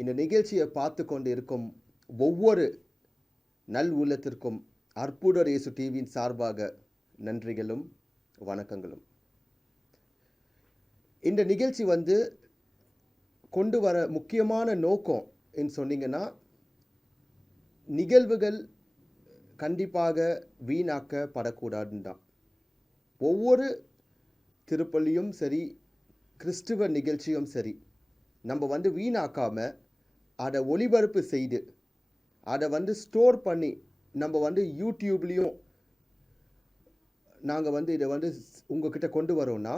இந்த நிகழ்ச்சியை பார்த்து கொண்டு இருக்கும் ஒவ்வொரு நல் உள்ளத்திற்கும் அற்புதர் இயேசு டிவியின் சார்பாக நன்றிகளும் வணக்கங்களும். இந்த நிகழ்ச்சி கொண்டு வர முக்கியமான நோக்கம் என்று சொன்னீங்கன்னா, நிகழ்வுகள் கண்டிப்பாக வீணாக்கப்படக்கூடாதுன்னு தான். ஒவ்வொரு திருப்பலியும் சரி, கிறிஸ்துவ நிகழ்ச்சியும் சரி, நம்ம வீணாக்காமல் அதை ஒளிபரப்பு செய்து அதை ஸ்டோர் பண்ணி நம்ம யூடியூப்லேயும் நாங்கள் இதை உங்ககிட்ட கொண்டு வரோன்னா,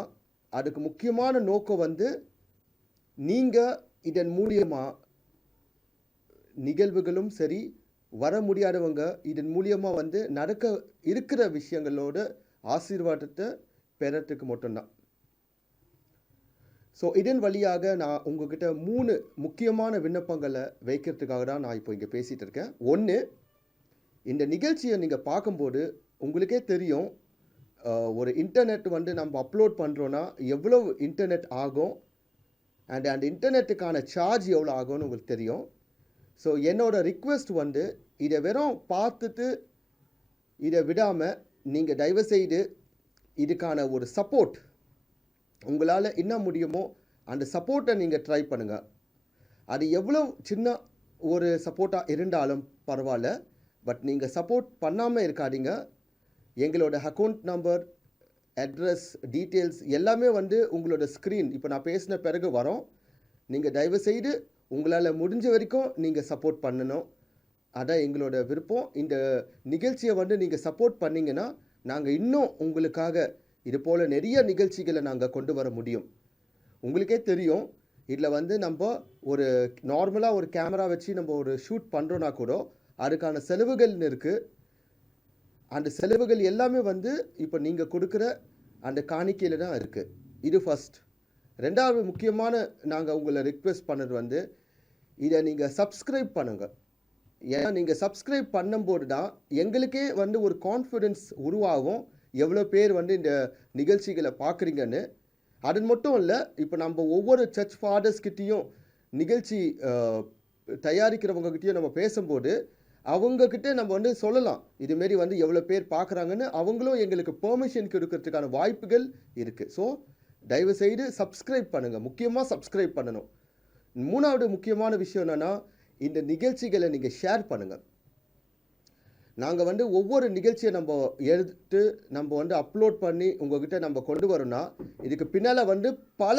அதுக்கு முக்கியமான நோக்கம் நீங்கள் இதன் மூலியமாக நிகழ்வுகளும் சரி, வர முடியாதவங்க இதன் மூலியமாக நடக்க இருக்கிற விஷயங்களோட ஆசீர்வாதத்தை பெறத்துக்கு மட்டும்தான். ஸோ இதன் வழியாக நான் உங்ககிட்ட 3 முக்கியமான விண்ணப்பங்களை வைக்கிறதுக்காக தான் நான் இப்போ இங்கே பேசிகிட்டு இருக்கேன். ஒன்று, இந்த நிகழ்ச்சியை நீங்கள் பார்க்கும்போது உங்களுக்கே தெரியும், ஒரு இன்டர்நெட் நம்ம அப்லோட் பண்ணுறோன்னா எவ்வளோ இன்டர்நெட் ஆகும், அண்ட் அந்த இன்டர்நெட்டுக்கான சார்ஜ் எவ்வளோ ஆகும்னு உங்களுக்கு தெரியும். ஸோ என்னோட ரிக்வெஸ்ட் இதை வெறும் பார்த்துட்டு இதை விடாமல் நீங்கள் தயவுசெய்து இதுக்கான ஒரு சப்போர்ட் உங்களால் என்ன முடியுமோ அந்த சப்போர்ட்டை நீங்கள் ட்ரை பண்ணுங்கள். அது எவ்வளோ சின்ன ஒரு சப்போர்ட்டாக இருந்தாலும் பரவாயில்ல, பட் நீங்கள் சப்போர்ட் பண்ணாமல் இருக்காதீங்க. எங்களோட அக்கௌண்ட் நம்பர், அட்ரஸ், டீட்டெயில்ஸ் எல்லாமே உங்களோட ஸ்க்ரீன் இப்போ நான் பேசின பிறகு வரோம். நீங்கள் தயவுசெய்து உங்களால் முடிஞ்ச வரைக்கும் நீங்கள் சப்போர்ட் பண்ணணும். அதான் எங்களோட விருப்பம். இந்த நிகழ்ச்சியை நீங்கள் சப்போர்ட் பண்ணிங்கன்னா நாங்கள் இன்னும் உங்களுக்காக இது போல் நிறைய நிகழ்ச்சிகளை நாங்கள் கொண்டு வர முடியும். உங்களுக்கே தெரியும், இதில் நம்ம ஒரு நார்மலாக ஒரு கேமரா வச்சு நம்ம ஒரு ஷூட் பண்ணுறோன்னா கூட அதுக்கான செலவுகள்னு இருக்குது. அந்த செலவுகள் எல்லாமே இப்போ நீங்கள் கொடுக்குற அந்த காணிக்கையில் தான் இருக்குது. இது ஃபஸ்ட். ரெண்டாவது முக்கியமான நாங்கள் உங்களை ரிக்வெஸ்ட் பண்ணது இதை நீங்கள் சப்ஸ்கிரைப் பண்ணுங்கள். ஏன்னா நீங்கள் சப்ஸ்கிரைப் பண்ணும்போது தான் எங்களுக்கே ஒரு கான்ஃபிடென்ஸ் உருவாகும், எவ்வளோ பேர் இந்த நிகழ்ச்சிகளை பார்க்குறீங்கன்னு. அது மட்டும் இல்லை, இப்போ நம்ம ஒவ்வொரு சர்ச் ஃபாதர்ஸ்கிட்டையும் நிகழ்ச்சி தயாரிக்கிறவங்ககிட்டையும் நம்ம பேசும்போது அவங்கக்கிட்ட நம்ம சொல்லலாம், இதுமாரி எவ்வளோ பேர் பார்க்குறாங்கன்னு. அவங்களும் எங்களுக்கு பெர்மிஷன் கொடுக்கறதுக்கான வாய்ப்புகள் இருக்குது. ஸோ தயவுசெய்து சப்ஸ்கிரைப் பண்ணுங்கள். முக்கியமாக சப்ஸ்கிரைப் பண்ணணும். மூணாவது முக்கியமான விஷயம் என்னென்னா, இந்த நிகழ்ச்சிகளை நீங்கள் ஷேர் பண்ணுங்கள். நாங்கள் ஒவ்வொரு நிகழ்ச்சியை நம்ம எடுத்து நம்ம அப்லோட் பண்ணி உங்கள்கிட்ட நம்ம கொண்டு வரோன்னா, இதுக்கு பின்னால் பல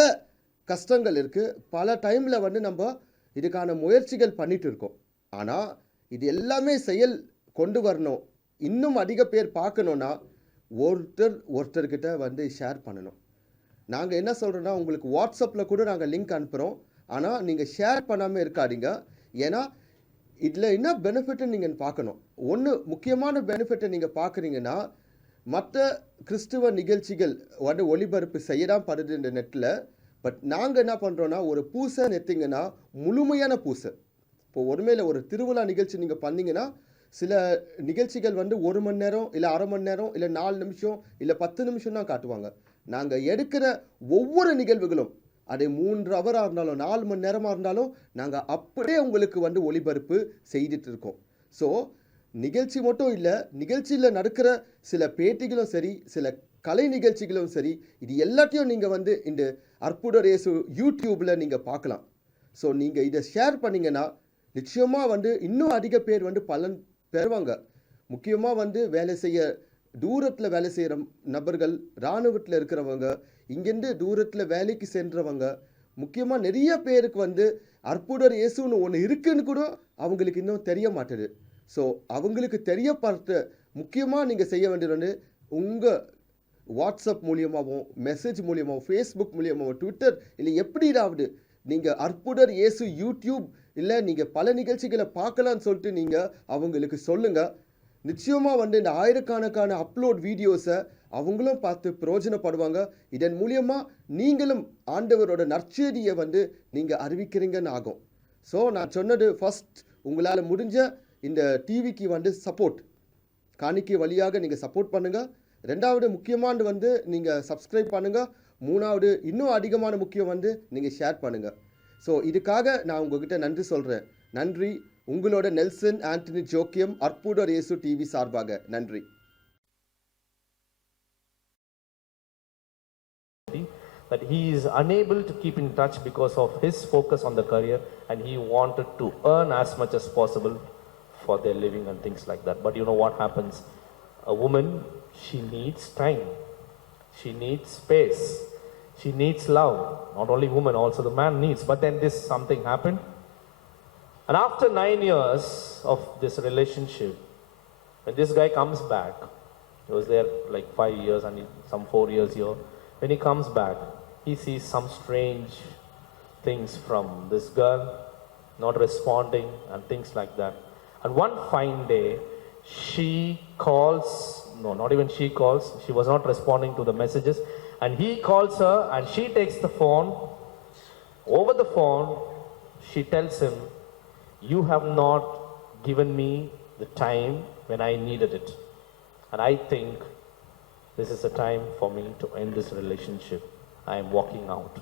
கஷ்டங்கள் இருக்குது. பல டைமில் நம்ம இதுக்கான முயற்சிகள் பண்ணிகிட்டு இருக்கோம். ஆனால் இது எல்லாமே செயல் கொண்டு வரணும், இன்னும் அதிக பேர் பார்க்கணுன்னா ஒருத்தர்கிட்ட ஷேர் பண்ணணும். நாங்கள் என்ன சொல்கிறோன்னா, உங்களுக்கு வாட்ஸ்அப்பில் கூட நாங்கள் லிங்க் அனுப்புகிறோம். ஆனால் நீங்கள் ஷேர் பண்ணாமல் இருக்காதீங்க. ஏன்னா இதில் என்ன பெனிஃபிட்னு நீங்கள் பார்க்கணும். ஒன்று முக்கியமான பெனிஃபிட்டை நீங்கள் பார்க்குறீங்கன்னா, மற்ற கிறிஸ்துவ நிகழ்ச்சிகள் ஒளிபரப்பு செய்ய தான் படுது இந்த நெட்டில். பட் நாங்கள் என்ன பண்ணுறோன்னா, ஒரு பூசை நெத்திங்கன்னா முழுமையான பூசை. இப்போ ஒருமையில் ஒரு திருவிழா நிகழ்ச்சி நீங்கள் பண்ணிங்கன்னா, சில நிகழ்ச்சிகள் 1 மணி நேரம் இல்லை அரை மணி நேரம் இல்லை 4 நிமிஷம் இல்லை 10 நிமிஷம் தான் காட்டுவாங்க. நாங்கள் எடுக்கிற ஒவ்வொரு நிகழ்வுகளும் அது 3 ஹவராக இருந்தாலும் 4 மணி நேரமாக இருந்தாலும் நாங்கள் அப்படியே உங்களுக்கு ஒளிபரப்பு செய்துட்டு இருக்கோம். ஸோ நிகழ்ச்சி மட்டும் இல்லை, நிகழ்ச்சியில் நடக்கிற சில பேட்டிகளும் சரி, சில கலை நிகழ்ச்சிகளும் சரி, இது எல்லாத்தையும் நீங்கள் இந்த அற்புதர் இயேசு யூடியூப்பில் நீங்கள் பார்க்கலாம். ஸோ நீங்கள் இதை ஷேர் பண்ணிங்கன்னா நிச்சயமாக இன்னும் அதிக பேர் பலன் பெறுவாங்க. முக்கியமாக வேலை செய்ய தூரத்தில் வேலை செய்கிற நபர்கள், இராணுவத்தில் இருக்கிறவங்க, இங்கேருந்து தூரத்தில் வேலைக்கு சென்றவங்க, முக்கியமாக நிறைய பேருக்கு அற்புதர் இயேசுன்னு ஒன்று இருக்குன்னு கூட அவங்களுக்கு இன்னும் தெரிய மாட்டுது. ஸோ அவங்களுக்கு தெரியப்படுத்த முக்கியமாக நீங்கள் செய்ய வேண்டியது உங்கள் வாட்ஸ்அப் மூலியமாகவும், மெசேஜ் மூலியமாகவும், ஃபேஸ்புக் மூலியமாகவும், ட்விட்டர் இல்லை எப்படியாவது நீங்கள் அற்புதர் இயேசு யூடியூப் இல்லை நீங்கள் பல நிகழ்ச்சிகளை பார்க்கலான்னு சொல்லிட்டு நீங்கள் அவங்களுக்கு சொல்லுங்கள். நிச்சயமாக இந்த ஆயிரக்கணக்கான அப்லோட் வீடியோஸை அவங்களும் பார்த்து பிரயோஜனப்படுவாங்க. இதன் மூலியமாக நீங்களும் ஆண்டவரோட நற்செய்தியை நீங்கள் அறிவிக்கிறீங்கன்னு ஆகும். ஸோ நான் சொன்னது ஃபஸ்ட், உங்களால் முடிஞ்ச இந்த டிவிக்கு சப்போர்ட் காணிக்கை வழியாக நீங்கள் சப்போர்ட் பண்ணுங்கள். ரெண்டாவது முக்கியமானது நீங்கள் சப்ஸ்கிரைப் பண்ணுங்கள். மூணாவது இன்னும் அதிகமான முக்கியம் நீங்கள் ஷேர் பண்ணுங்கள். ஸோ இதுக்காக நான் உங்ககிட்ட நன்றி சொல்கிறேன். நன்றி. உங்களோட நெல்சன் ஆண்டனி ஜோக்கியம், அற்புதர் இயேசு டிவி சார்பாக நன்றி. That he is unable to keep in touch because of his focus on the career, and he wanted to earn as much as possible for their living and things like that. But you know what happens? A woman, she needs time, she needs space, she needs love. Not only woman, also the man needs. But then this something happened, and after 9 years of this relationship, when this guy comes back, he was there like 5 years and some 4 years here. When he comes back, he sees some strange things from this girl, not responding and things like that. And one fine day, she calls, no, not even she calls, she was not responding to the messages, and he calls her and she takes the phone. Over the phone, she tells him, "You have not given me the time when I needed it. And I think this is a time for me to end this relationship. I am walking out."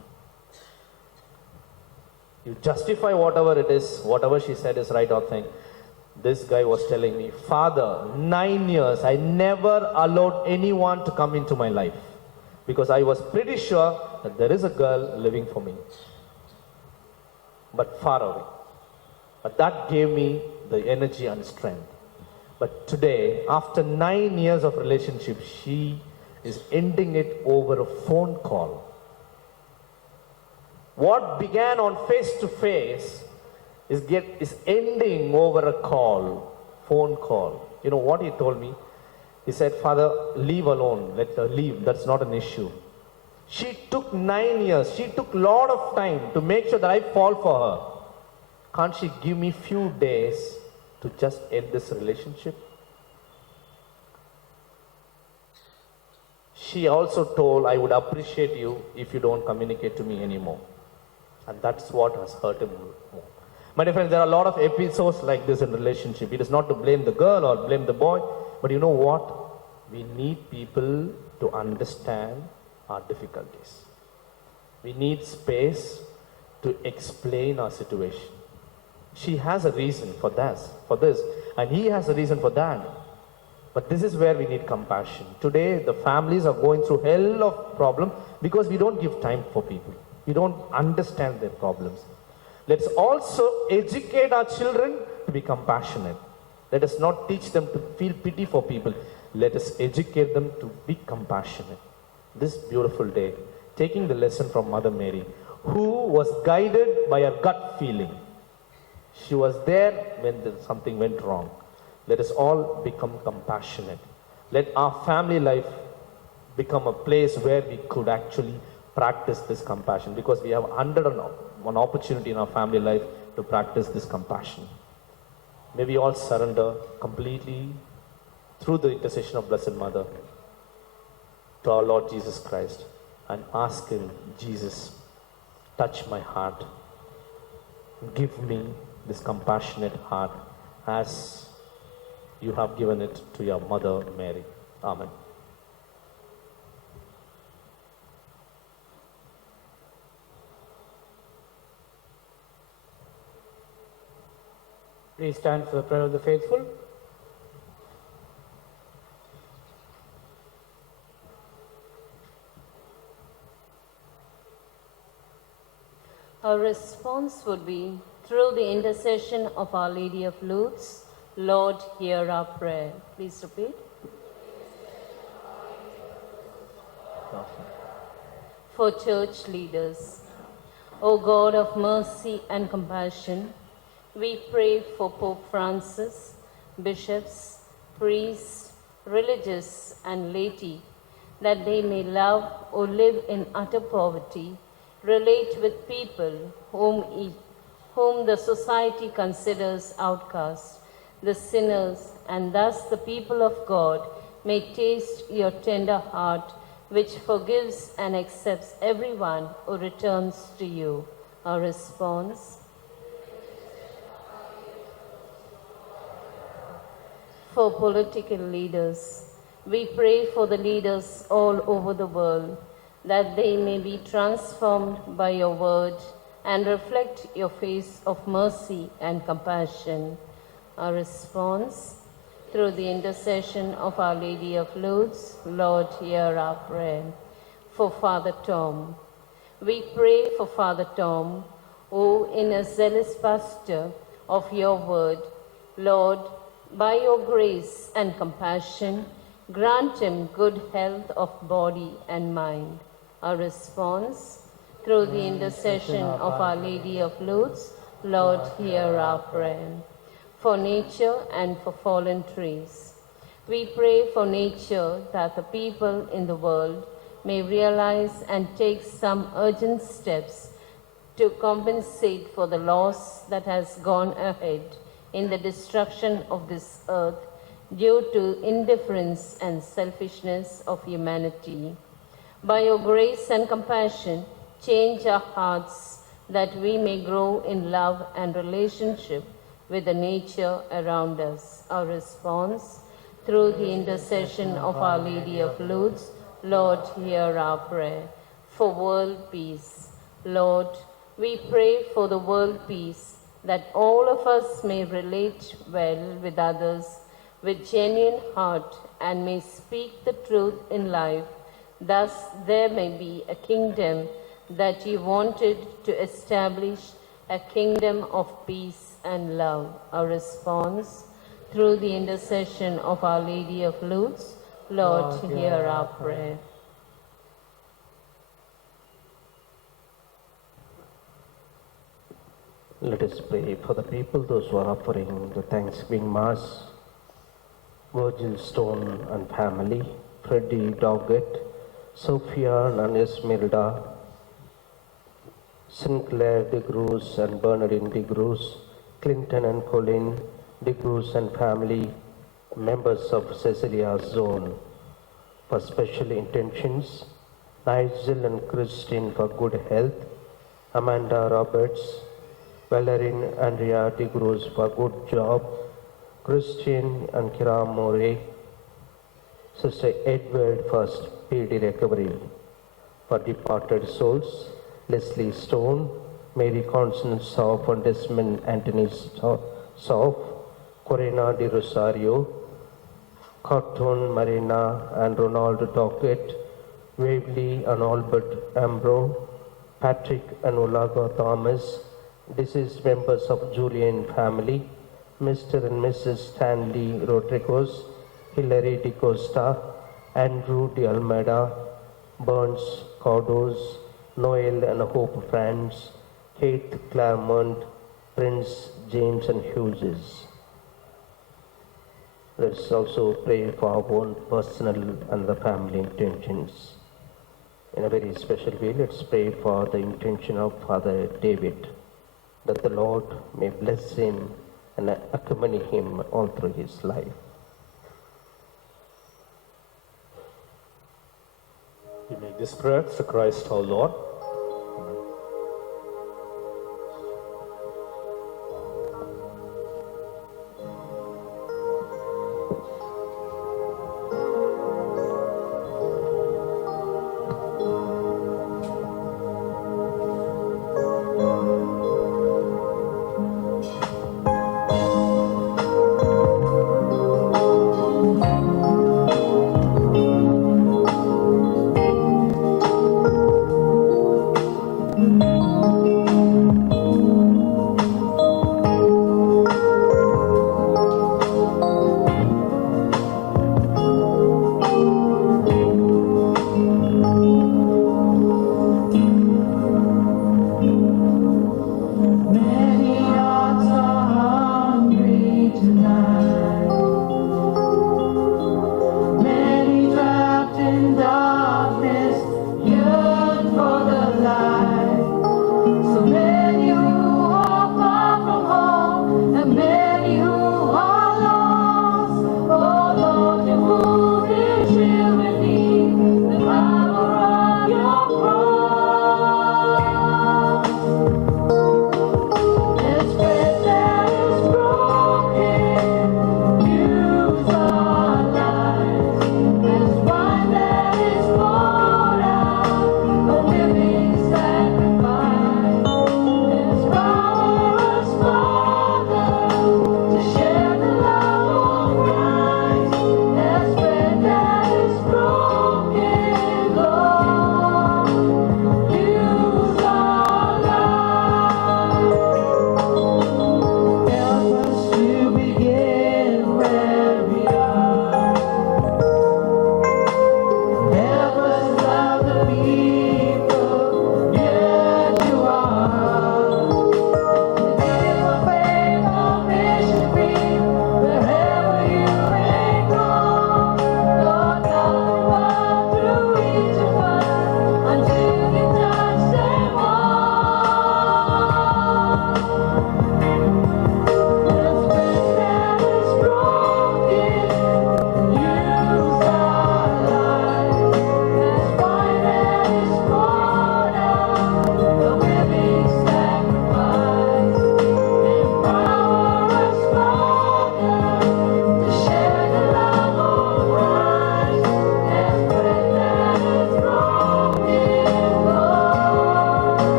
You justify whatever it is, whatever she said is right or thing. This guy was telling me, "Father, 9 years, I never allowed anyone to come into my life because I was pretty sure that there is a girl living for me, but far away." But that gave me the energy and strength. But today, after 9 years of relationship, she is ending it over a phone call. What began on face to face is ending over a call, phone call. You know what he told me? He said, "Father, leave alone, let her leave, that's not an issue." She took 9 years, she took a lot of time to make sure that I fall for her. Can't she give me few days to just end this relationship? She also told, "I would appreciate you if you don't communicate to me anymore." And that's what has hurt him more. My dear friends, there are a lot of episodes like this in relationship. It is not to blame the girl or blame the boy, but you know what? We need people to understand our difficulties. We need space to explain our situation. She has a reason for this, and he has a reason for that. But this is where we need compassion. Today, the families are going through hell of problem because we don't give time for people. We don't understand their problems. Let's also educate our children to be compassionate. Let us not teach them to feel pity for people. Let us educate them to be compassionate. This beautiful day, taking the lesson from Mother Mary, who was guided by her gut feeling. She was there when something went wrong. Let us all become compassionate. Let our family life become a place where we could actually practice this compassion, because we have 101 opportunity in our family life to practice this compassion. May we all surrender completely through the intercession of Blessed Mother to our Lord Jesus Christ and ask him, "Jesus, touch my heart. Give me this compassionate heart as you have given it to your Mother Mary." Amen. Please stand for the prayer of the faithful. Our response would be, through the intercession of Our Lady of Lourdes, Lord, hear our prayer. Please repeat. For church leaders, O God of mercy and compassion, we pray for Pope Francis, bishops, priests, religious and laity, that they may love or live in utter poverty, relate with people whom the society considers outcasts, the sinners, and thus the people of God may taste your tender heart, which forgives and accepts everyone who returns to you. Our response: for political leaders, we pray for the leaders all over the world, that they may be transformed by your word and reflect your face of mercy and compassion. Our response, through the intercession of Our Lady of Lourdes, Lord, hear our prayer. For Father Tom, we pray for Father Tom, who, in a zealous pastor of your word, Lord, by your grace and compassion, grant him good health of body and mind. Our response, through the intercession of Our Lady of Lourdes, Lord, hear our prayer. For nature and for fallen trees, we pray for nature, that the people in the world may realize and take some urgent steps to compensate for the loss that has gone ahead in the destruction of this earth due to indifference and selfishness of humanity. By your grace and compassion, change our hearts that we may grow in love and relationship with the nature around us. Our response, through the intercession of Our Lady of Lourdes, Lord, hear our prayer. For world peace, Lord, we pray for the world peace, that all of us may relate well with others with genuine heart and may speak the truth in life. Thus there may be a kingdom that you wanted to establish, a kingdom of peace and love. Our response, through the intercession of Our Lady of Lourdes, Lord, hear our prayer. Let us pray for the people, those who are offering the Thanksgiving Mass. Virgil Stone and family, Freddie Doggett, Sophia and Esmeralda, Sinclair de Cruz and Bernardine de Cruz, Clinton and Colin de Cruz and family, members of Cecilia's Zone. For special intentions, Nigel and Christine for good health, Amanda Roberts, Valerie Andrea de Cruz for good job, Christian and Kira More, Sister Edward for speedy recovery. For departed souls, Leslie Stone, Mary Constance Soff and Desmond Anthony Soff, Corina de Rosario, Cotton Marina and Ronald Dockett, Waverly and Albert Ambro, Patrick and Olaga Thomas, deceased members of Julian family, Mr. and Mrs. Stanley Rodriguez, Hilary de Costa, Andrew de Almeida, Burns Cordos, Noel and Hope Franz, Kate Claremont, Prince James and Hughes. Let us also pray for our own personal and the family intentions. In a very special way, let's pray for the intention of Father David, that the Lord may bless him and accompany him all through his life. We make this prayer through Christ our Lord.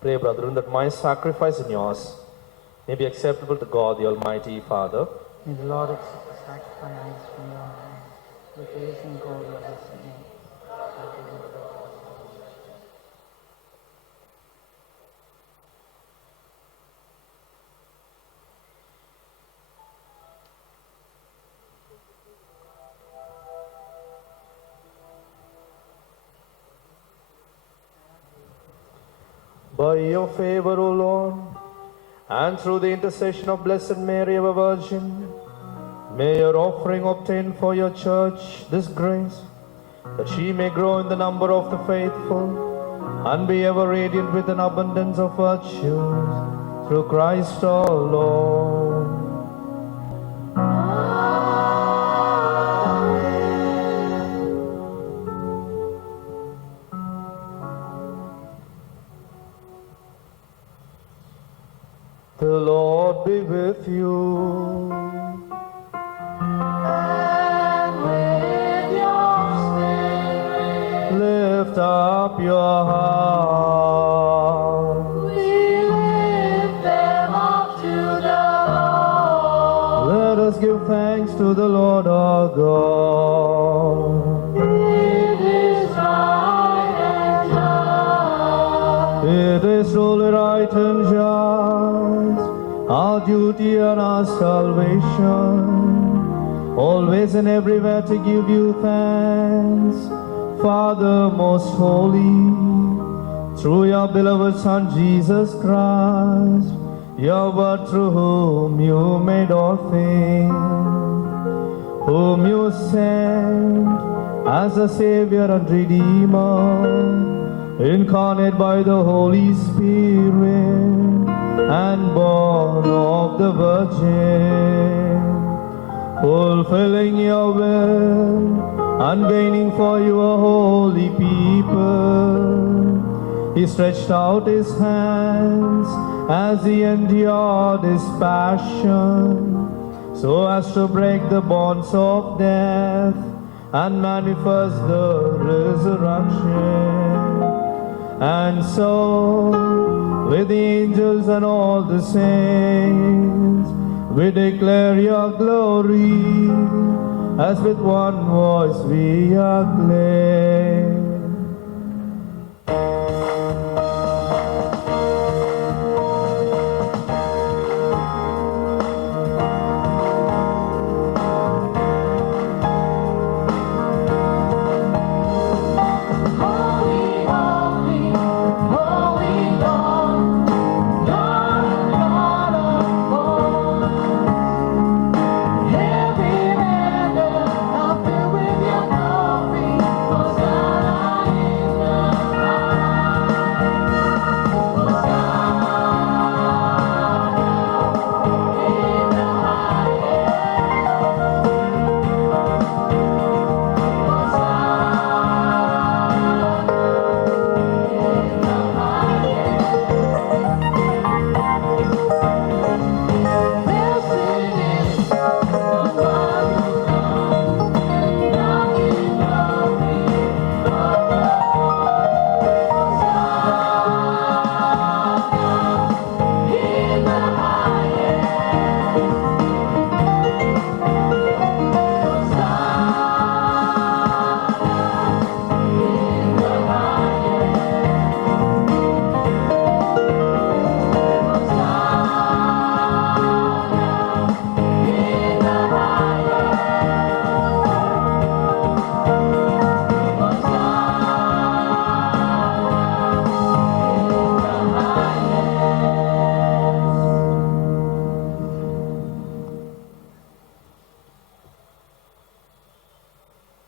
Pray, brethren, that my sacrifice and yours may be acceptable to God, the Almighty Father. May the Lord accept the sacrifice from your hand, the praise and glory of his name. By your favor, O Lord, and through the intercession of Blessed Mary, our Virgin, may your offering obtain for your church this grace, that she may grow in the number of the faithful, and be ever radiant with an abundance of virtues, through Christ our Lord. The Lord be with you. And with your spirit. Lift up your heart. We lift them up to the Lord. Let us give thanks to the Lord our God. It is right and just. It is truly right and just. Our duty and our salvation, always and everywhere to give you thanks, Father most holy, through your beloved Son Jesus Christ, your word through whom you made all things, whom you sent as a Savior and Redeemer, incarnate by the Holy Spirit, and born of the Virgin, fulfilling your will and gaining for you a holy people. He stretched out his hands as he endured his passion, so as to break the bonds of death and manifest the resurrection. And so, with the angels and all the saints, we declare your glory, as with one voice we acclaim.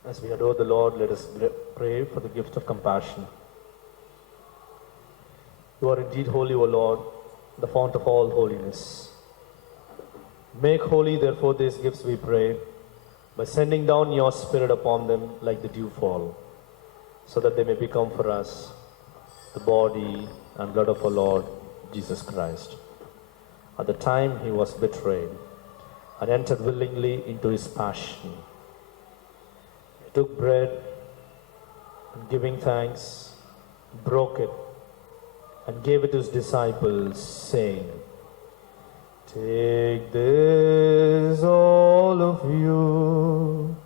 As we adore the Lord, let us pray for the gift of compassion. You are indeed holy, O Lord, the fount of all holiness. Make holy, therefore, these gifts, we pray, by sending down your Spirit upon them like the dewfall, so that they may become for us the body and blood of our Lord Jesus Christ. At the time he was betrayed and entered willingly into his passion, he took bread and, giving thanks, broke it and gave it to his disciples, saying, "Take this, all of you,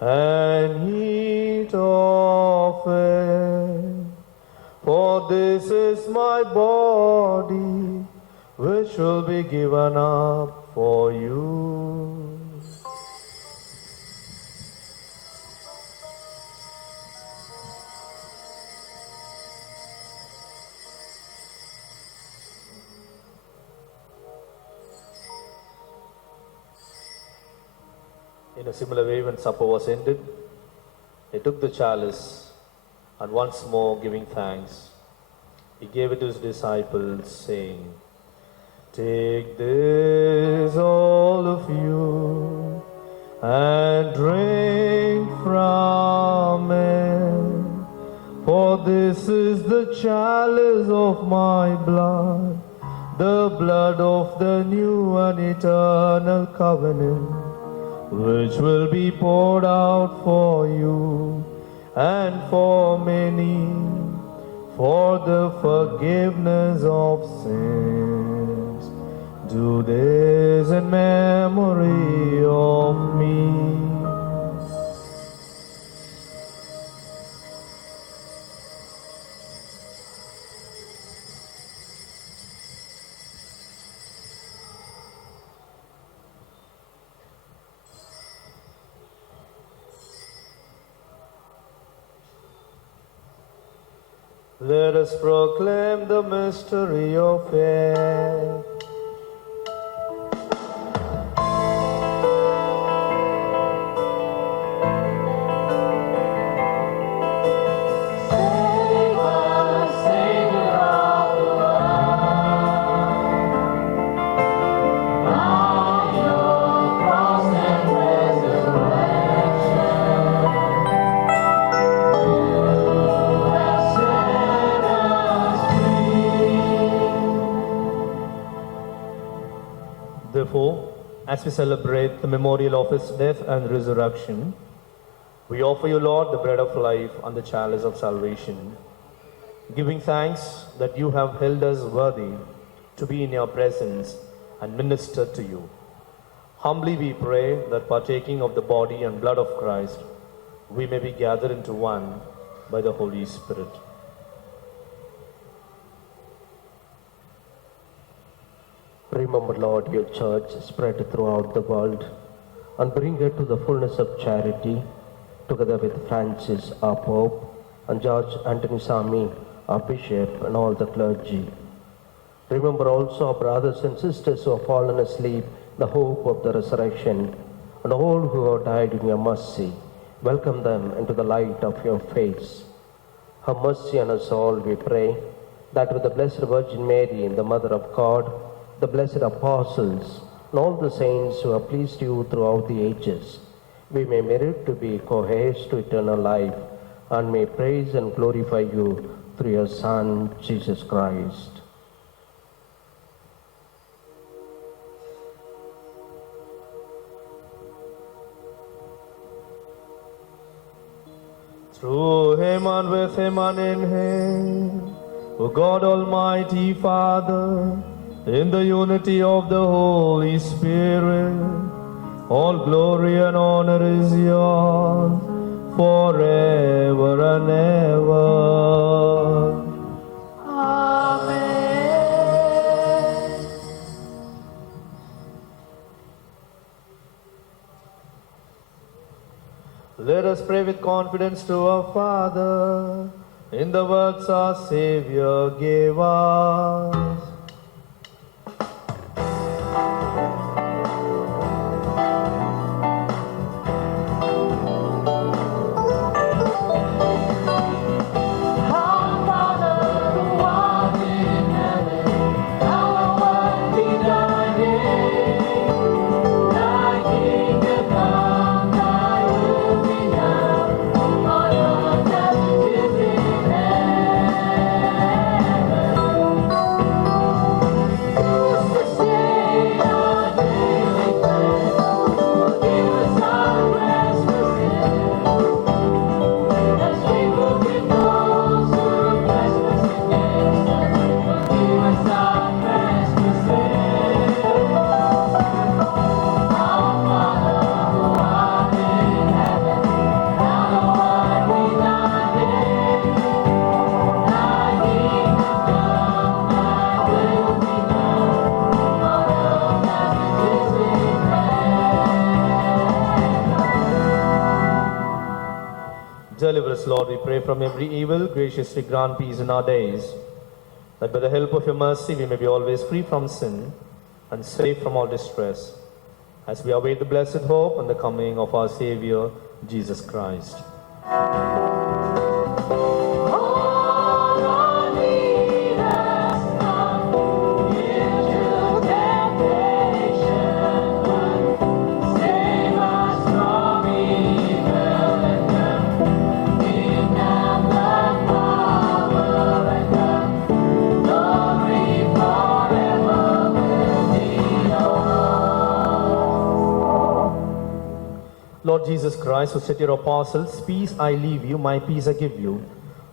and eat of it, for this is my body, which will be given up for you." In a similar way, when supper was ended, he took the chalice, and once more giving thanks, he gave it to his disciples, saying, "Take this, all of you, and drink from it, for this is the chalice of my blood, the blood of the new and eternal covenant, which will be poured out for you and for many for the forgiveness of sins. Do this in memory of me." Let us proclaim the mystery of faith. Therefore, as we celebrate the memorial of his death and resurrection, we offer you, Lord, the bread of life and the chalice of salvation, giving thanks that you have held us worthy to be in your presence and minister to you. Humbly we pray that partaking of the body and blood of Christ, we may be gathered into one by the Holy Spirit. Remember, Lord, your church spread throughout the world and bring her to the fullness of charity, together with Francis, our Pope, and George Anthony Sami, our Bishop, and all the clergy. Remember also our brothers and sisters who have fallen asleep in the hope of the resurrection, and all who have died in your mercy. Welcome them into the light of your face. Have mercy on us all, we pray, that with the Blessed Virgin Mary, the Mother of God, the blessed apostles, and all the saints who have pleased you throughout the ages, we may merit to be co-heirs to eternal life, and may praise and glorify you through your Son, Jesus Christ. Through him and with him and in him, O God Almighty Father, in the unity of the Holy Spirit, all glory and honor is yours forever and ever. Amen. Let us pray with confidence to our Father in the words our Savior gave us. us, Lord, we pray from every evil, graciously grant peace in our days, that by the help of your mercy we may be always free from sin and safe from all distress, as we await the blessed hope and the coming of our Savior, Jesus Christ. Lord Jesus Christ, who said to your apostles, "Peace I leave you, my peace I give you,"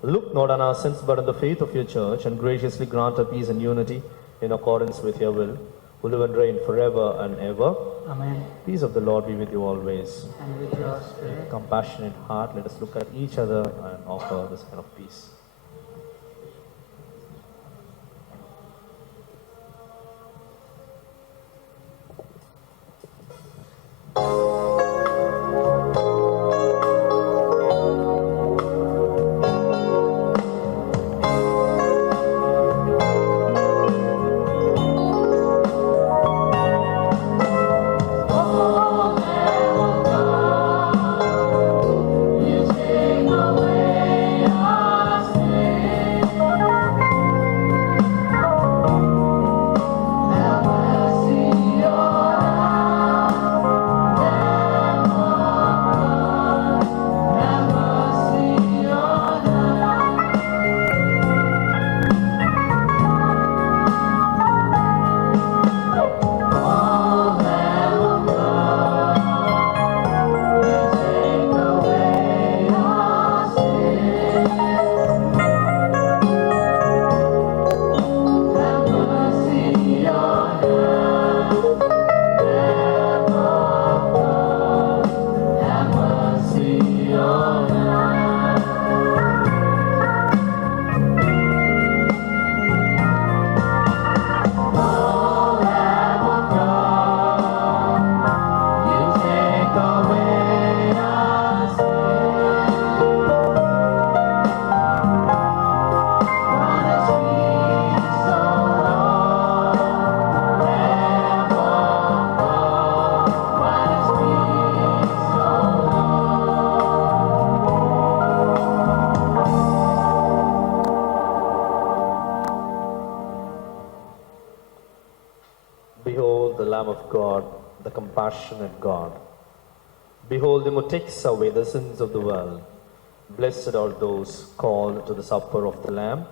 look not on our sins, but on the faith of your church, and graciously grant her peace and unity in accordance with your will, who live and reign forever and ever. Amen. Peace of the Lord be with you always. And with your spirit. Compassionate heart, let us look at each other and offer this kind of peace. Behold the Lamb of God, the compassionate God. Behold him who takes away the sins of the world. Blessed are those called to the supper of the Lamb.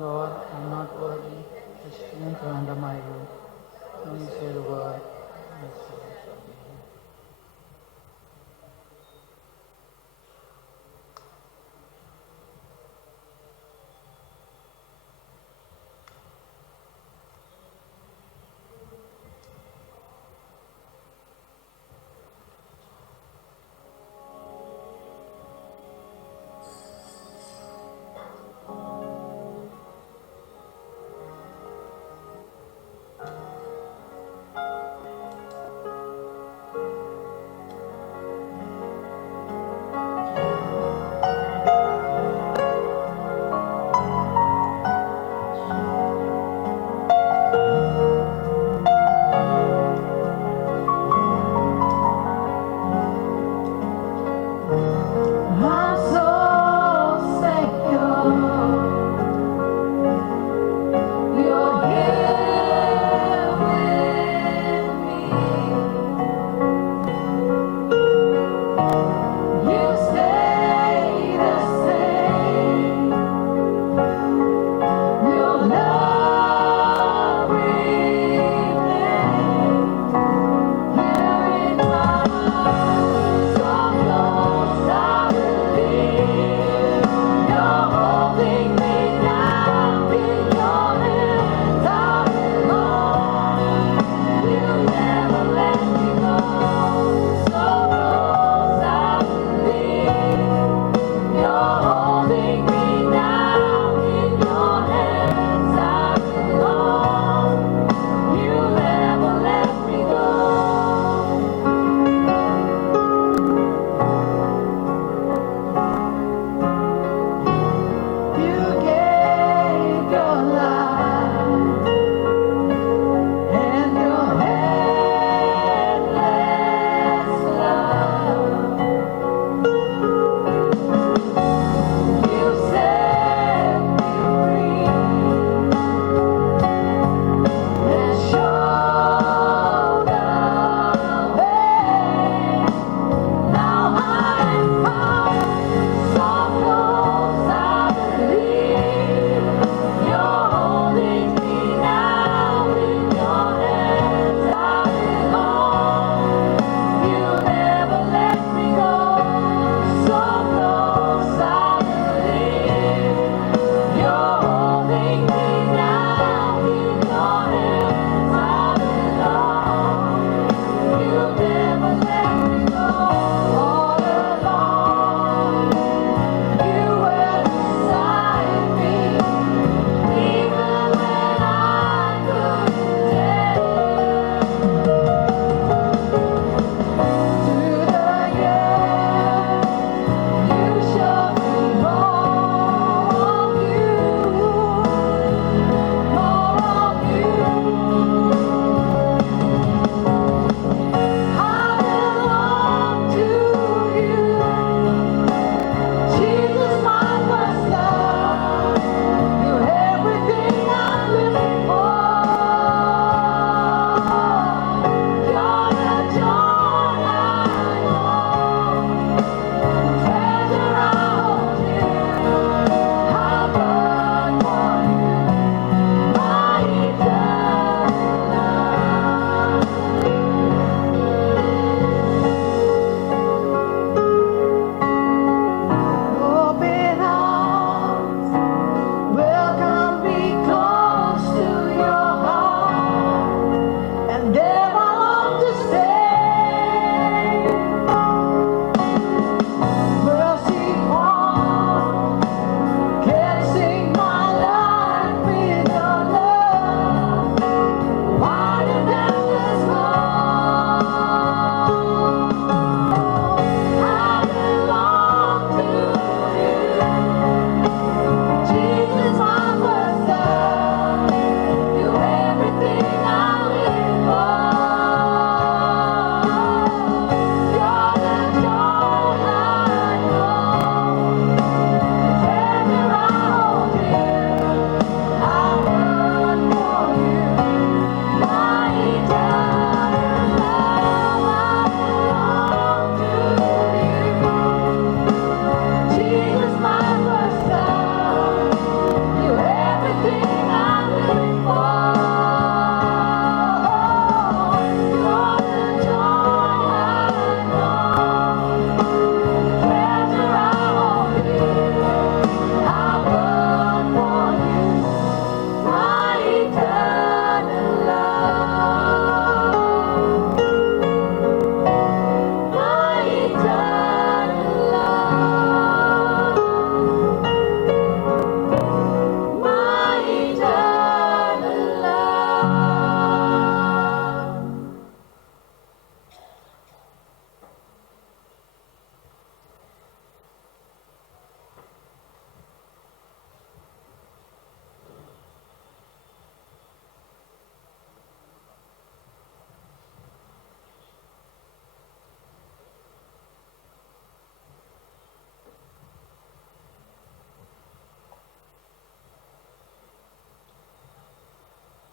Lord, I am not worthy to enter under my roof. Only say the word, my soul shall be healed.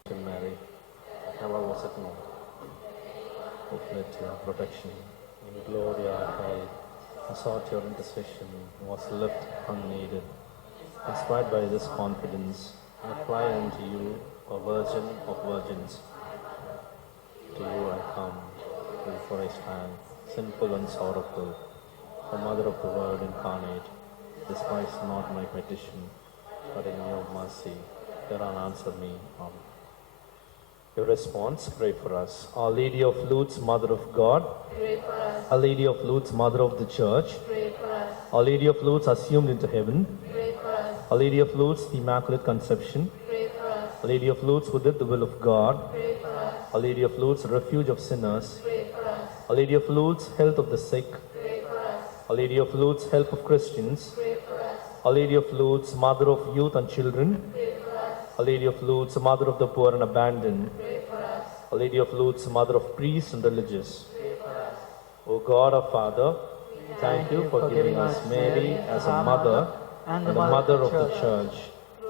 Virgin Mary, never was it known. O fled to your protection. In glory I sought your intercession, was left unneeded. Inspired by this confidence, I fly unto you, O Virgin of Virgins. To you I come, before I stand, sinful and sorrowful, the Mother of the Word incarnate. Despise not my petition, but in your mercy, thereon answer me. Amen. Your response, pray for us. Our Lady of Lourdes, Mother of God. Pray for us. Our Lady of Lourdes, Mother of the Church. Pray for us. Our Lady of Lourdes, assumed into heaven. Pray for us. Our Lady of Lourdes, the Immaculate Conception. Pray for us. Our Lady of Lourdes, who did the will of God. Pray for us. Our Lady of Lourdes, refuge of sinners. Pray for us. Our Lady of Lourdes, health of the sick. Pray for us. Our Lady of Lourdes, help of Christians. Pray for us. Our Lady of Lourdes, Mother of youth and children. Pray for us. Our Lady of Lourdes, Mother of the poor and abandoned. Pray for us. Our Lady of Lourdes, Mother of priests and religious. Pray for us. O God our Father, thank you for giving us Mary as a mother and the mother of the Church.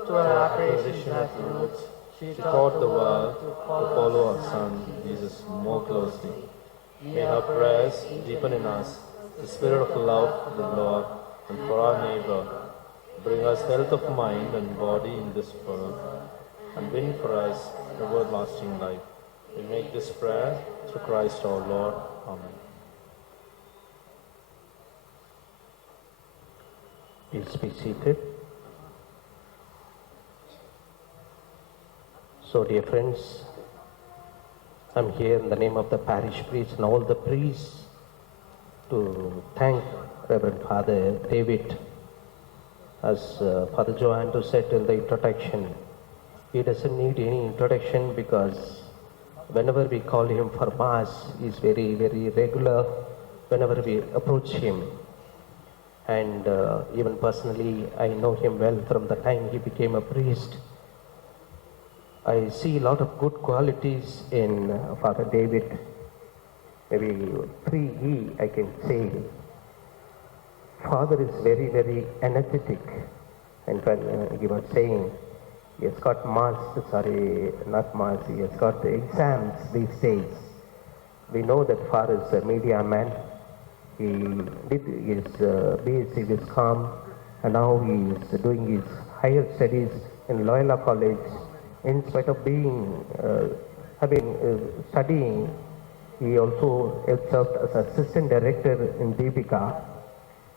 To our Apparition apparition of of Lourdes, she she taught the world to follow our Son, Jesus, more closely. May her prayers deepen in us the spirit of love for the Lord and for our neighbor. Bring us health of mind and body in this world, and win for us everlasting life. We make this prayer through Christ our Lord. Amen. Please be seated. So, dear friends, I'm here in the name of the parish priest and all the priests to thank Reverend Father David. As Father Joandrew said in the introduction, he doesn't need any introduction because whenever we call him for Mass, he's very, very regular whenever we approach him. And even personally, I know him well from the time he became a priest. I see a lot of good qualities in Father David. Maybe 3 I can say. Father is very, very energetic. And when he was saying, he has got he has got the exams these days. We know that Father is a media man. He did his BSc Viscom, and now he is doing his higher studies in Loyola College. In spite of being studying, he also served as assistant director in Deepika,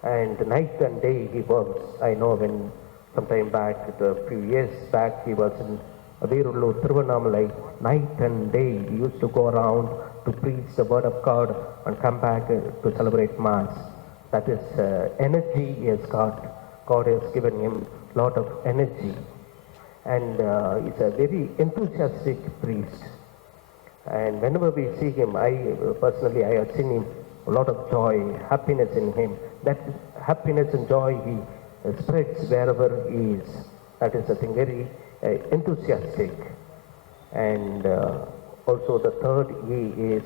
and night and day he works. I know when sometime back, a few years back, he was in Veerulur, Thiruvannamalai. Night and day he used to go around to preach the word of God and come back to celebrate Mass. That is energy he has got. God has given him a lot of energy. And he's a very enthusiastic priest. And whenever we see him, I have seen him, a lot of joy, happiness in him. That happiness and joy he spreads wherever he is. That is a thing, very enthusiastic. And also the third E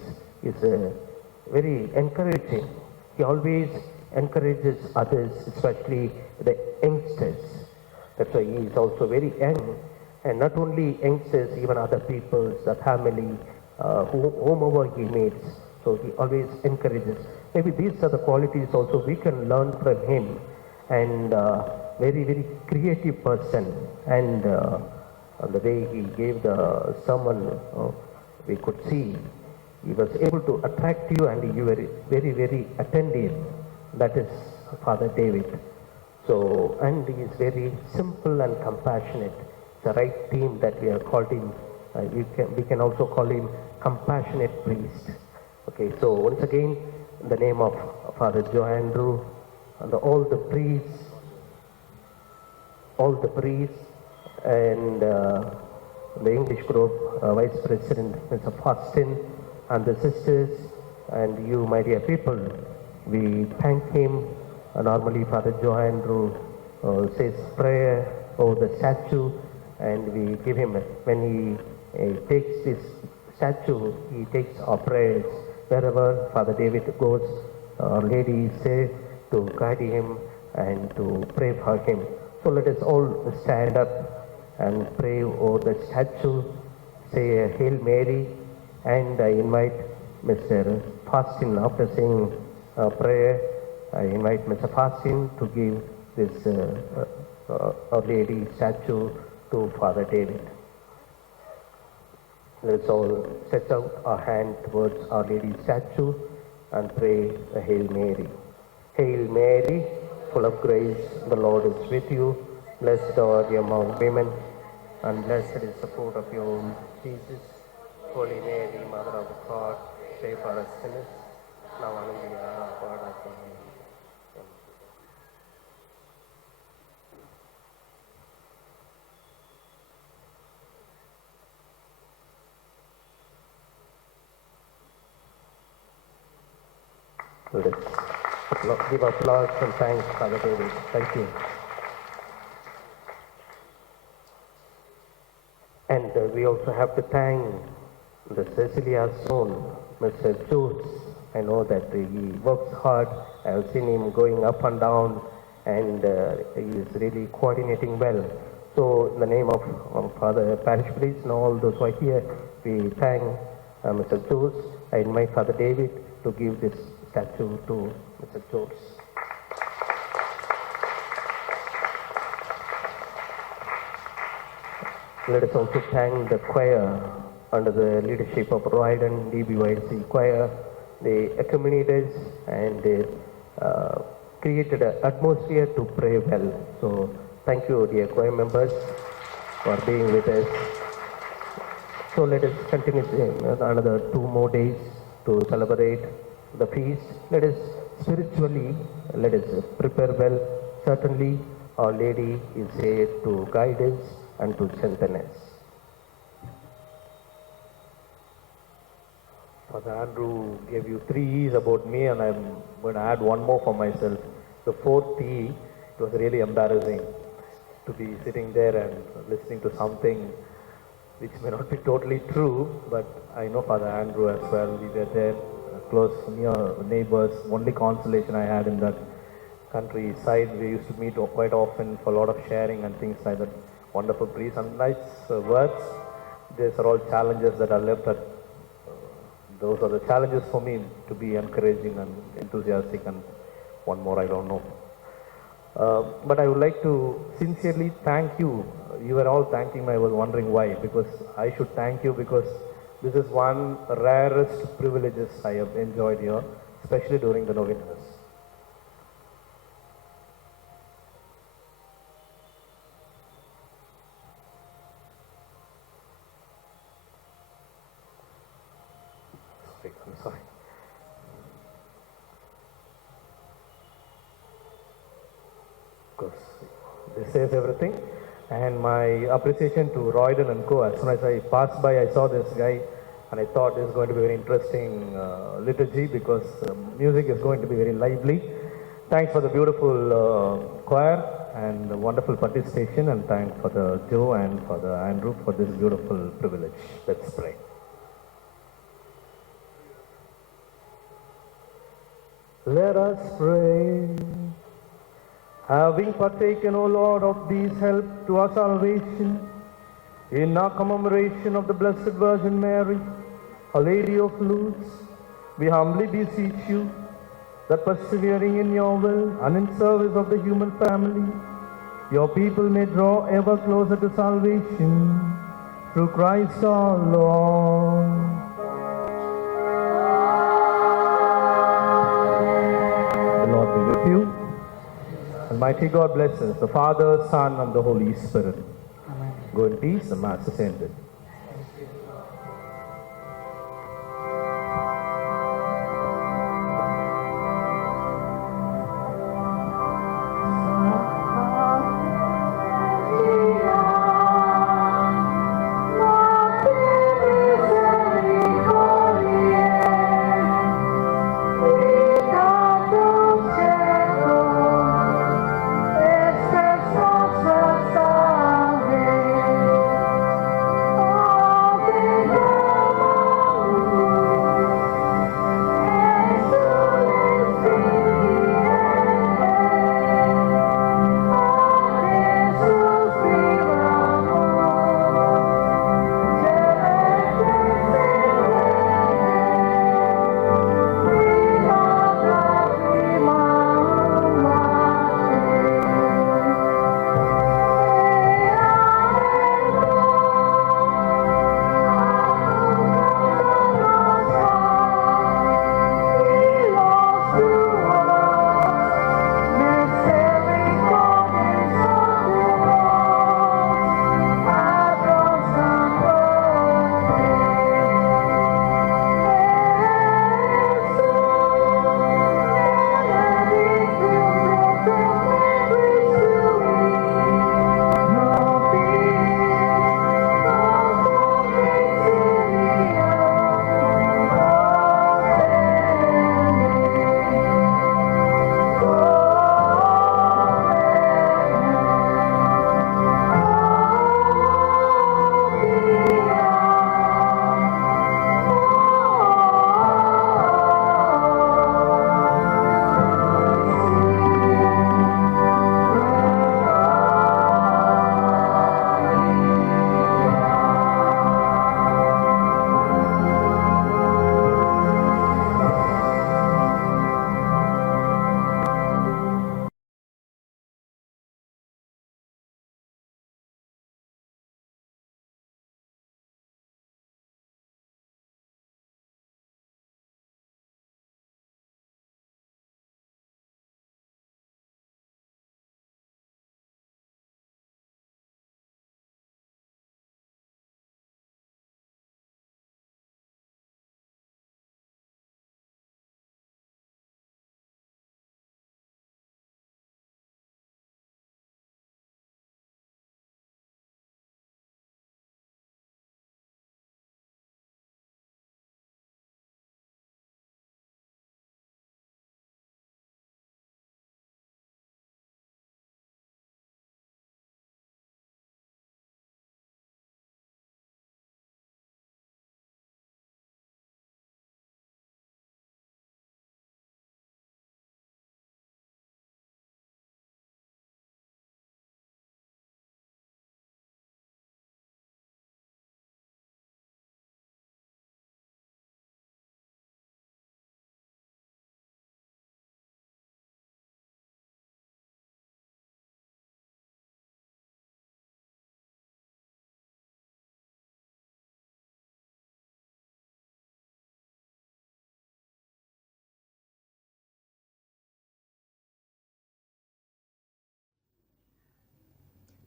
is very encouraging. He always encourages others, especially the youngsters. That's why he is also very young. And not only youngsters, even other people, the family, whomever he meets. So he always encourages. Maybe these are the qualities also we can learn from him. And very, very creative person. And the way he gave the sermon, we could see he was able to attract you, and you were very, very attentive. That is Father David. So, and he is very simple and compassionate. It's the right team that we have called him. We can also call him compassionate priest. Okay, so once again, in the name of Father Joandrew and all the priests, and the English group, Vice President Mr. Faustin, and the sisters, and you, my dear people, we thank him. Normally, Father Joandrew says prayer over the statue, and we give him, when he takes this statue, he takes our prayers. Wherever Father David goes, Our Lady is there to guide him and to pray for him. So let us all stand up and pray over the statue, say a Hail Mary, and I invite Mr. Fastin, after saying a prayer, I invite Mr. Fastin to give this Our Lady statue to Father David. Let us all stretch out our hand towards Our Lady statue and pray a Hail Mary. Hail Mary, full of grace, the Lord is with you. Blessed are you among women, and blessed is the fruit of your womb, Jesus. Holy Mary, Mother of God, pray for us sinners, now and in the hour of our death. Amen. Let us give applause and thanks, Father David. Thank you. And we also have to thank the Cecilia's son, Mr. Jules. I know that he works hard. I have seen him going up and down, and he is really coordinating well. So, in the name of Father Parish Priest and all those who are here, we thank Mr. Jules. I invite Father David to give this statue to Mr. Jules. Let us also thank the choir under the leadership of Royden DBYC choir. They accompanied us and they created an atmosphere to pray well. So thank you, dear choir members, for being with us. So let us continue another 2 more days to celebrate the feast. Let us spiritually, let us prepare well. Certainly, Our Lady is here to guide us and to strengthen us. Father Andrew gave you 3 E's about me, and I'm going to add one more for myself. The 4th E, it was really embarrassing to be sitting there and listening to something which may not be totally true, but I know Father Andrew as well. We were there, close near neighbors. Only consolation I had in that countryside, we used to meet quite often for a lot of sharing and things like that. Wonderful priest and nice words. These are all challenges that are left at those are the challenges for me, to be encouraging and enthusiastic, and one more I don't know. But I would like to sincerely thank you. You were all thanking me. I was wondering why. Because I should thank you because this is one rarest privileges I have enjoyed here, especially during the novenas. I'm sorry. Because this says everything. And my appreciation to Royden and Co. As soon as I passed by, I saw this guy and I thought this is going to be a very interesting liturgy because music is going to be very lively. Thanks for the beautiful choir and the wonderful participation, and thanks for the Joe and for the Andrew for this beautiful privilege. Let's pray. Let us pray. Having partaken, O Lord, of these help to our salvation, in our commemoration of the Blessed Virgin Mary, Our Lady of Lourdes, we humbly beseech you that persevering in your will and in service of the human family, your people may draw ever closer to salvation through Christ our Lord. The Lord be with you. Almighty God bless us, the Father, Son, and the Holy Spirit. Amen. Go in peace, the Mass is ended. Oh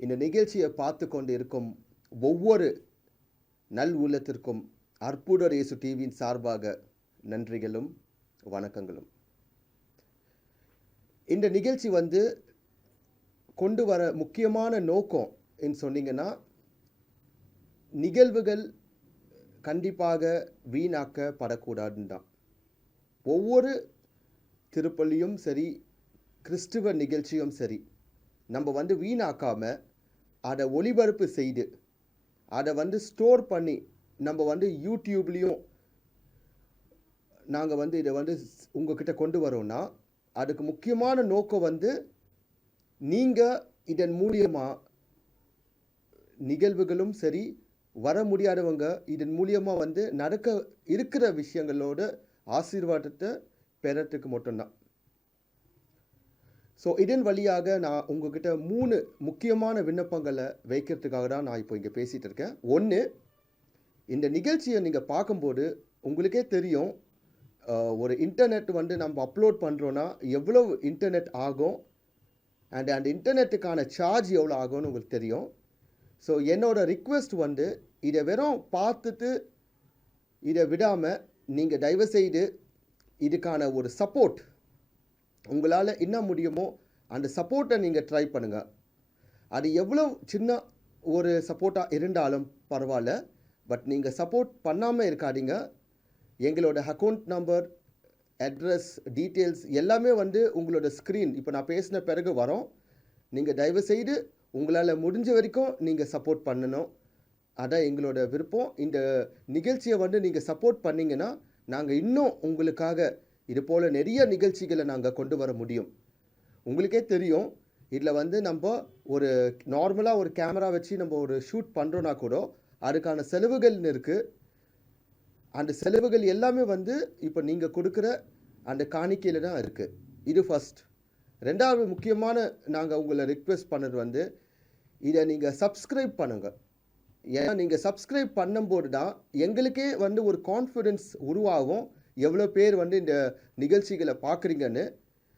இந்த நிகழ்ச்சியை பார்த்து கொண்டு இருக்கும் ஒவ்வொரு நல் உள்ளத்திற்கும் அற்புதர் இயேசு டிவியின் சார்பாக நன்றிகளும் வணக்கங்களும். இந்த நிகழ்ச்சி கொண்டு வர முக்கியமான நோக்கம் என்று சொன்னீங்கன்னா, நிகழ்வுகள் கண்டிப்பாக வீணாக்கப்படக்கூடாதுன்னு தான். ஒவ்வொரு திருப்பலியும் சரி, கிறிஸ்துவ நிகழ்ச்சியும் சரி, நம்ம வீணாக்காமல் அதை ஒளிபரப்பு செய்து அதை ஸ்டோர் பண்ணி நம்ம யூடியூப்லேயும் நாங்கள் இதை உங்ககிட்ட கொண்டு வரோம்னா, அதுக்கு முக்கியமான நோக்கம் நீங்கள் இதன் மூலியமாக நிகழ்வுகளும் சரி, வர முடியாதவங்க இதன் மூலியமாக நடக்க இருக்கிற விஷயங்களோட ஆசீர்வாதத்தை பெறத்துக்கு மட்டும்தான். ஸோ இதன் வழியாக நான் உங்ககிட்ட 3 முக்கியமான விண்ணப்பங்களை வைக்கிறதுக்காக தான் நான் இப்போ இங்கே பேசிகிட்டு இருக்கேன். ஒன்று, இந்த நிகழ்ச்சியை நீங்கள் பார்க்கும்போது உங்களுக்கே தெரியும், ஒரு இன்டர்நெட் நம்ம அப்லோட் பண்ணுறோன்னா எவ்வளோ இன்டர்நெட் ஆகும், அந்த இன்டர்நெட்டுக்கான சார்ஜ் எவ்வளோ ஆகும்னு உங்களுக்கு தெரியும். ஸோ என்னோடய ரிக்வெஸ்ட் இதை வெறும் பார்த்துட்டு இதை விடாமல் நீங்கள் தயவுசெய்து இதுக்கான ஒரு சப்போர்ட் உங்களால் என்ன முடியுமோ அந்த சப்போர்ட்டை நீங்கள் ட்ரை பண்ணுங்கள். அது எவ்வளோ சின்ன ஒரு சப்போர்ட்டாக இருந்தாலும் பரவாயில்ல, பட் நீங்கள் சப்போர்ட் பண்ணாமல் இருக்காதீங்க. எங்களோட அக்கௌண்ட் நம்பர், அட்ரஸ், டீட்டெயில்ஸ் எல்லாமே உங்களோட ஸ்க்ரீன் இப்போ நான் பேசின பிறகு வரோம். நீங்கள் தயவுசெய்து உங்களால் முடிஞ்ச வரைக்கும் நீங்கள் சப்போர்ட் பண்ணணும். அதான் எங்களோட விருப்பம். இந்த நிகழ்ச்சியை நீங்கள் சப்போர்ட் பண்ணிங்கன்னா நாங்கள் இன்னும் உங்களுக்காக இது போல் நிறைய நிகழ்ச்சிகளை நாங்கள் கொண்டு வர முடியும். உங்களுக்கே தெரியும், இதில் நம்ம ஒரு நார்மலாக ஒரு கேமரா வச்சு நம்ம ஒரு ஷூட் பண்ணுறோன்னா கூட அதுக்கான செலவுகள்னு இருக்குது. அந்த செலவுகள் எல்லாமே இப்போ நீங்கள் கொடுக்குற அந்த காணிக்கையில் தான் இருக்குது. இது ஃபஸ்ட். ரெண்டாவது முக்கியமான நாங்கள் உங்களை ரிக்வெஸ்ட் பண்ணது இதை நீங்கள் சப்ஸ்கிரைப் பண்ணுங்கள். ஏன்னா நீங்கள் சப்ஸ்கிரைப் பண்ணும்போது தான் எங்களுக்கே ஒரு கான்ஃபிடென்ஸ் உருவாகும், எவ்வளோ பேர் இந்த நிகழ்ச்சிகளை பார்க்குறீங்கன்னு.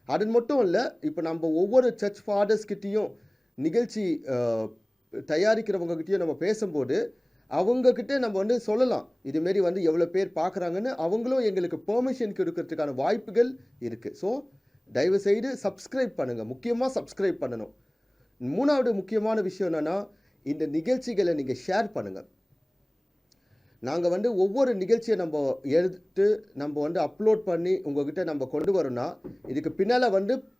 அது மட்டும் இல்லை, இப்போ நம்ம ஒவ்வொரு சர்ச் ஃபாதர்ஸ்கிட்டையும் நிகழ்ச்சி தயாரிக்கிறவங்ககிட்டையும் நம்ம பேசும்போது அவங்கக்கிட்ட நம்ம சொல்லலாம், இதுமாரி எவ்வளோ பேர் பார்க்குறாங்கன்னு. அவங்களும் எங்களுக்கு பெர்மிஷன் கொடுக்கறதுக்கான வாய்ப்புகள் இருக்குது. ஸோ தயவுசெய்து சப்ஸ்கிரைப் பண்ணுங்கள், முக்கியமாக சப்ஸ்கிரைப் பண்ணணும். மூணாவது முக்கியமான விஷயம் என்னென்னா, இந்த நிகழ்ச்சிகளை நீங்கள் ஷேர் பண்ணுங்கள். நாங்கள் ஒவ்வொரு நிகழ்ச்சியை நம்ம எடுத்து நம்ம அப்லோட் பண்ணி உங்கள்கிட்ட நம்ம கொண்டு வரோன்னா, இதுக்கு பின்னால்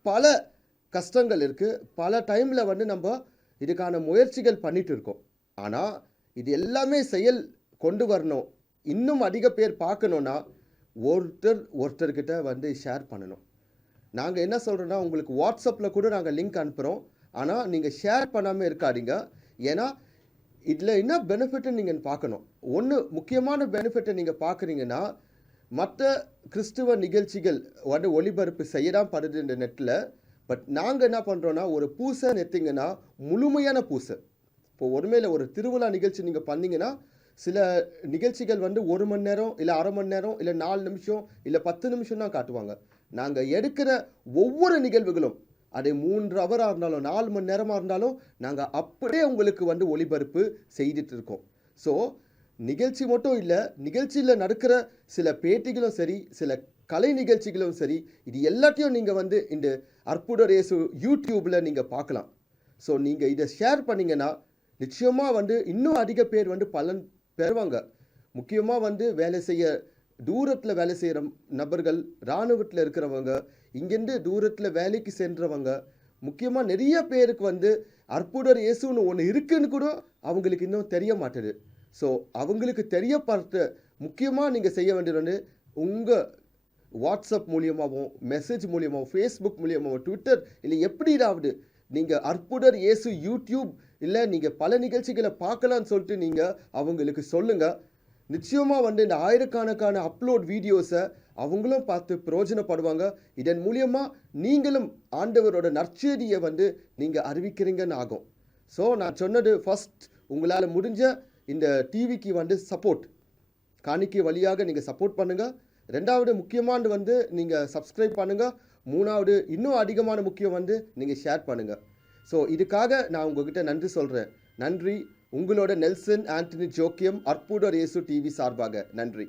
பல கஷ்டங்கள் இருக்குது. பல டைமில் நம்ம இதுக்கான முயற்சிகள் பண்ணிகிட்டு இருக்கோம். ஆனால் இது எல்லாமே கொண்டு வரணும், இன்னும் அதிக பேர் பார்க்கணுன்னா ஒருத்தர்கிட்ட ஷேர் பண்ணணும். நாங்கள் என்ன சொல்கிறோன்னா, உங்களுக்கு வாட்ஸ்அப்பில் கூட நாங்கள் லிங்க் அனுப்புகிறோம். ஆனால் நீங்கள் ஷேர் பண்ணாமல் இருக்காதீங்க. ஏன்னா இதில் என்ன பெனிஃபிட்டுன்னு நீங்கள் பார்க்கணும். ஒன்று முக்கியமான பெனிஃபிட்டை நீங்கள் பார்க்குறீங்கன்னா, மற்ற கிறிஸ்துவ நிகழ்ச்சிகள் ஒளிபரப்பு செய்யதான் படுது இந்த நெட்டில். பட் நாங்கள் என்ன பண்ணுறோன்னா, ஒரு பூசை நெத்திங்கன்னா முழுமையான பூசை. இப்போ ஒருமையில் ஒரு திருவிழா நிகழ்ச்சி நீங்கள் பண்ணிங்கன்னா, சில நிகழ்ச்சிகள் 1 மணி நேரம் இல்லை அரை மணி நேரம் இல்லை 4 நிமிஷம் இல்லை 10 நிமிஷம் தான் காட்டுவாங்க. நாங்கள் எடுக்கிற ஒவ்வொரு நிகழ்வுகளும் அது 3 ஹவராக இருந்தாலும் 4 மணி நேரமாக இருந்தாலும் நாங்கள் அப்படியே உங்களுக்கு ஒளிபரப்பு செய்துட்டு இருக்கோம். ஸோ நிகழ்ச்சி மட்டும் இல்லை, நிகழ்ச்சியில் நடக்கிற சில பேட்டிகளும் சரி, சில கலை நிகழ்ச்சிகளும் சரி, இது எல்லாத்தையும் நீங்கள் இந்த அற்புதர் இயேசு யூடியூப்பில் நீங்கள் பார்க்கலாம். ஸோ நீங்கள் இதை ஷேர் பண்ணிங்கன்னா நிச்சயமாக இன்னும் அதிக பேர் பலன் பெறுவாங்க. முக்கியமாக வேலை செய்ய தூரத்தில் வேலை செய்கிற நபர்கள், இராணுவத்தில் இருக்கிறவங்க, இங்கேருந்து தூரத்தில் வேலைக்கு சென்றவங்க, முக்கியமாக நிறைய பேருக்கு அற்புதர் இயேசுன்னு ஒன்று இருக்குன்னு கூட அவங்களுக்கு இன்னும் தெரிய மாட்டேது. ஸோ அவங்களுக்கு தெரியப்படுத்த முக்கியமாக நீங்கள் செய்ய வேண்டியது உங்கள் வாட்ஸ்அப் மூலியமாகவும், மெசேஜ் மூலியமாகவும், ஃபேஸ்புக் மூலியமாகவும், ட்விட்டர் இல்லை எப்படியாவது நீங்கள் அற்புதர் இயேசு யூடியூப் இல்லை நீங்கள் பல நிகழ்ச்சிகளை பார்க்கலான்னு சொல்லிட்டு நீங்கள் அவங்களுக்கு சொல்லுங்கள். நிச்சயமாக இந்த ஆயிரக்கணக்கான அப்லோட் வீடியோஸை அவங்களும் பார்த்து பிரயோஜனப்படுவாங்க. இதன் மூலியமாக நீங்களும் ஆண்டவரோட நற்செய்தியை நீங்கள் அறிவிக்கிறீங்கன்னு ஆகும். ஸோ நான் சொன்னது ஃபஸ்ட், உங்களால் முடிஞ்ச இந்த டிவிக்கு சப்போர்ட் காணிக்கை வழியாக நீங்கள் சப்போர்ட் பண்ணுங்கள். ரெண்டாவது முக்கியமான நீங்கள் சப்ஸ்கிரைப் பண்ணுங்கள். மூணாவது இன்னும் அதிகமான முக்கியம் நீங்கள் ஷேர் பண்ணுங்கள். ஸோ இதுக்காக நான் உங்ககிட்ட நன்றி சொல்கிறேன். நன்றி. உங்களோட நெல்சன் ஆண்டனி ஜோக்கியம் அற்புதர் இயேசு டிவி சார்பாக நன்றி.